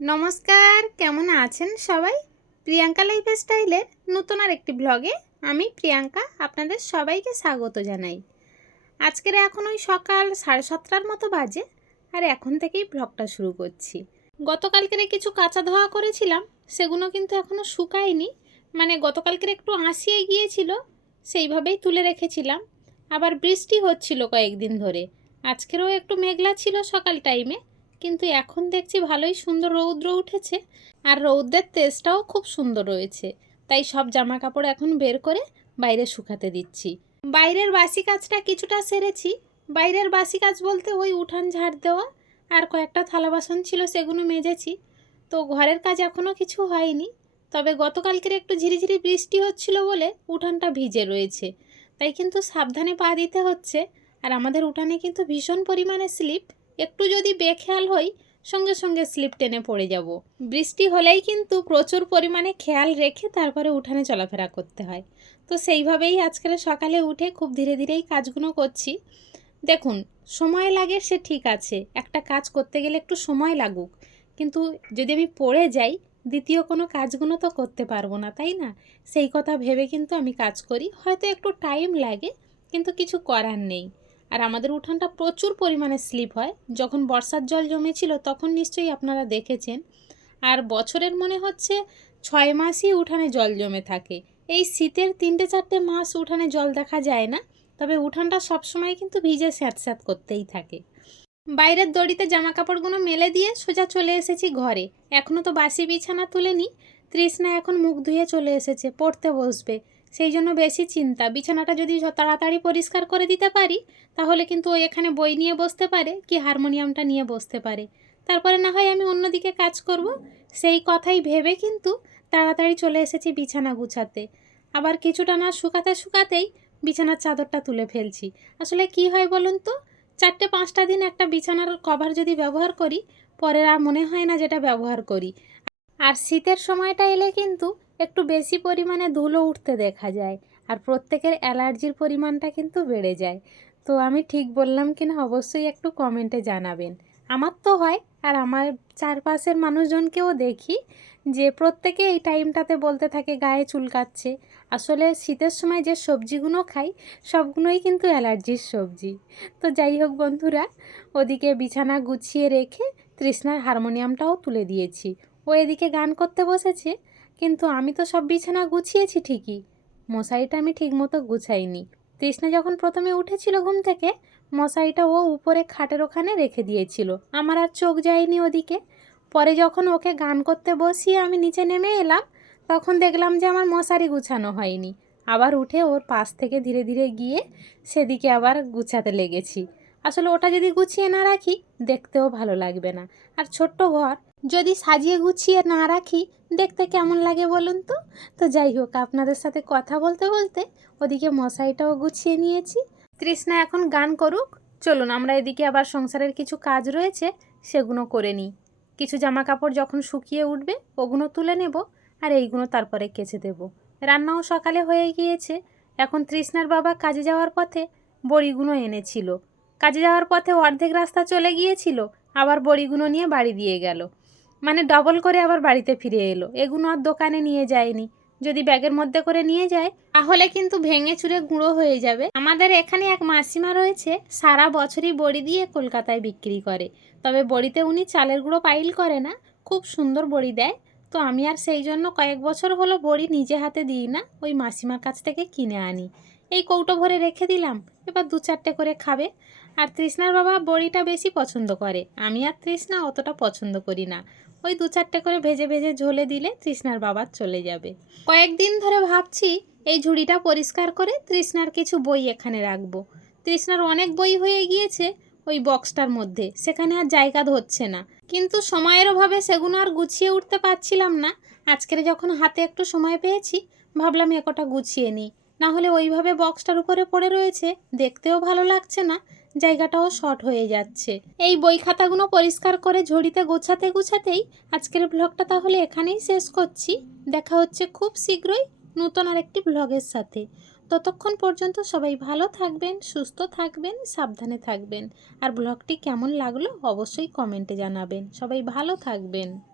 নমস্কার, কেমন আছেন সবাই? প্রিয়াঙ্কা লাইফ স্টাইলের নতুন আর একটি ব্লগে আমি প্রিয়াঙ্কা আপনাদের সবাইকে স্বাগত জানাই। আজকের এখন ওই সকাল সাড়ে সাতটার মতো বাজে আর এখন থেকেই ব্লগটা শুরু করছি। গতকালকের কিছু কাঁচা ধোয়া করেছিলাম, সেগুলো কিন্তু এখনও শুকায়নি। মানে গতকালকের একটু আঁশিয়ে গিয়েছিল সেইভাবেই তুলে রেখেছিলাম। আবার বৃষ্টি হচ্ছিল কয়েকদিন ধরে। আজকেরও একটু মেঘলা ছিল সকাল টাইমে কিন্তু এখন দেখছি ভালোই সুন্দর রৌদ্র উঠেছে আর রৌদ্রের তেজটাও খুব সুন্দর রয়েছে। তাই সব জামা কাপড় এখন বের করে বাইরে শুকাতে দিচ্ছি। বাইরের বাসি কাজটা কিছুটা সেরেছি। বাইরের বাসি কাজ বলতে ওই উঠান ঝাড় দেওয়া আর কয়েকটা থালা বাসন ছিল সেগুলো মেজেছি। তো ঘরের কাজ এখনও কিছু হয়নি। তবে গতকালকের একটু ঝিরিঝিরি বৃষ্টি হচ্ছিল বলে উঠানটা ভিজে রয়েছে। তাই কিন্তু সাবধানে পা দিতে হচ্ছে। আর আমাদের উঠানে কিন্তু ভীষণ পরিমাণে স্লিপ। একটু যদি বেখেয়াল হই, সঙ্গে সঙ্গে স্লিপ টেনে পড়ে যাব। বৃষ্টি হলেই কিন্তু প্রচুর পরিমাণে খেয়াল রেখে তারপরে উঠানে চলাফেরা করতে হয়। তো সেইভাবেই আজকের সকালে উঠে খুব ধীরে ধীরেই কাজগুলো করছি। দেখুন, সময় লাগে সে ঠিক আছে, একটা কাজ করতে গেলে একটু সময় লাগুক। কিন্তু যদি আমি পড়ে যাই, দ্বিতীয় কোনো কাজগুলো তো করতে পারব না, তাই না? সেই কথা ভেবে কিন্তু আমি কাজ করি। হয়তো একটু টাইম লাগে, কিন্তু কিছু করার নেই। আর আমাদের উঠানটা প্রচুর পরিমাণে স্লিপ হয়। যখন বর্ষার জল জমেছিল তখন নিশ্চয়ই আপনারা দেখেছেন। আর বছরের মনে হচ্ছে ছয় মাসই উঠানে জল জমে থাকে। এই শীতের তিনটে চারটে মাস উঠানে জল দেখা যায় না, তবে উঠানটা সবসময় কিন্তু ভিজে স্যাঁত স্যাঁত করতেই থাকে। বাইরের দড়িতে জামা কাপড়গুলো মেলে দিয়ে সোজা চলে এসেছি ঘরে। এখনও তো বাসি বিছানা তুলেনি, তৃষ্ণা এখন মুখ ধুয়ে চলে এসেছে, পড়তে বসবে। সেই জন্য বেশি চিন্তা। বিছানাটা যদি তাড়াতাড়ি পরিষ্কার করে দিতে পারি, তাহলে কিন্তু ও এখানে বই নিয়ে বসতে পারে, কি হারমোনিয়ামটা নিয়ে বসতে পারে। তারপরে না হয় আমি অন্যদিকে কাজ করব। সেই কথাই ভেবে কিন্তু তাড়াতাড়ি চলে এসেছি বিছানা গুছাতে। আবার কিছুটা না শুকাতে শুকাতেই বিছানার চাদরটা তুলে ফেলছি। আসলে কি হয় বলুন তো, চারটে পাঁচটা দিন একটা বিছানার কভার যদি ব্যবহার করি পরের আর মনে হয় না যেটা ব্যবহার করি। আর শীতের সময়টা এলে কিন্তু একটু বেশি পরিমাণে ধুলো উঠতে দেখা যায় আর প্রত্যেকের অ্যালার্জির পরিমাণটা কিন্তু বেড়ে যায়। তো আমি ঠিক বললাম কিনা অবশ্যই একটু কমেন্টে জানাবেন। আমার তো হয় আর আমার চারপাশের মানুষজনকেও দেখি যে প্রত্যেকে এই টাইমটাতে বলতে থাকে গায়ে চুলকাচ্ছে আসলে শীতের সময় যে সবজিগুলো খাই, সবগুলোই কিন্তু অ্যালার্জির সবজি। তো যাই হোক বন্ধুরা, ওদিকে বিছানা গুছিয়ে রেখে তৃষ্ণার হারমোনিয়ামটাও তুলে দিয়েছি। ও এদিকে গান করতে বসেছে কিন্তু আমি তো সব বিছানা গুছিয়েছি ঠিকই। মশারিটা আমি ঠিকমতো গুছাইনি। তৃষ্ণা যখন প্রথমে উঠেছিল ঘুম থেকে, মশারিটা ও উপরে খাটের ওখানে রেখে দিয়েছিল। আমার আর চোখ যায়নি ওদিকে। পরে যখন ওকে গান করতে বসিয়ে আমি নিচে নেমে এলাম, তখন দেখলাম যে আমার মশারি গুছানো হয়নি। আবার উঠে ওর পাশ থেকে ধীরে ধীরে গিয়ে সেদিকে আবার গুছাতে লেগেছি। আসলে ওটা যদি গুছিয়ে না রাখি, দেখতেও ভালো লাগবে না। আর ছোট্ট ঘর, যদি সাজিয়ে গুছিয়ে না রাখি দেখতে কেমন লাগে বলুন তো? তো যাই হোক, আপনাদের সাথে কথা বলতে বলতে ওদিকে মশারিটাও গুছিয়ে নিয়েছি। তৃষ্ণা এখন গান করুক। চলুন, আমরা এদিকে আবার সংসারের কিছু কাজ রয়েছে সেগুলো করে নিই। কিছু জামা কাপড় যখন শুকিয়ে উঠবে ওগুলো তুলে নেব আর এইগুলো তারপরে কেচে দেব। রান্নাও সকালে হয়ে গিয়েছে। এখন তৃষ্ণার বাবা কাজে যাওয়ার পথে বড়িগুলো এনেছিল। কাজে যাওয়ার পথে অর্ধেক রাস্তা চলে গিয়েছিল, আবার বড়িগুলো নিয়ে বাড়ি দিয়ে গেল। মানে ডবল করে আবার বাড়িতে ফিরে এলো। এগুলো আর দোকানে নিয়ে যায়নি। যদি ব্যাগের মধ্যে করে নিয়ে যায়, তাহলে কিন্তু ভেঙে চুরে গুঁড়ো হয়ে যাবে। আমাদের এখানে এক মাসিমা রয়েছে, সারা বছরই বড়ি দিয়ে কলকাতায় বিক্রি করে। তবে বড়িতে উনি চালের গুঁড়ো পাইল করে না, খুব সুন্দর বড়ি দেয়। তো আমি আর সেই জন্য কয়েক বছর হলো বড়ি নিজে হাতে দিই না, ওই মাসিমার কাছ থেকে কিনে আনি। এই কৌটো ভরে রেখে দিলাম, এবার দু চারটে করে খাবে। আর তৃষ্ণার বাবা বড়িটা বেশি পছন্দ করে। আমি আর তৃষ্ণা অতটা পছন্দ করি না। ওই দু চারটে করে ভেজে ভেজে ঝোলে দিলে তৃষ্ণার বাবার চলে যাবে। কয়েকদিন ধরে ভাবছি এই ঝুড়িটা পরিষ্কার করে তৃষ্ণার কিছু বই এখানে রাখব। তৃষ্ণার অনেক বই হয়ে গিয়েছে ওই বক্সটার মধ্যে। সেখানে আর জায়গা ধরছে না। কিন্তু সময়ের অভাবে সেগুলো আর গুছিয়ে উঠতে পারছিলাম না। আজকের যখন হাতে একটু সময় পেয়েছি, ভাবলাম একটা গুছিয়ে নিই। না হলে ওইভাবে বক্সটার উপরে পড়ে রয়েছে, দেখতেও ভালো লাগছে না। জায়গাটাও শর্ট হয়ে যাচ্ছে। এই বই খাতাগুলো পরিষ্কার করে ঝুড়িতে গোছাতে গোছাতেই আজকের ব্লগটা তাহলে এখানেই শেষ করছি। দেখা হচ্ছে খুব শীঘ্রই নতুন আর একটি ব্লগের সাথে। ততক্ষণ পর্যন্ত সবাই ভালো থাকবেন, সুস্থ থাকবেন, সাবধানে থাকবেন। আর ব্লগটি কেমন লাগল অবশ্যই কমেন্টে জানাবেন। সবাই ভালো থাকবেন।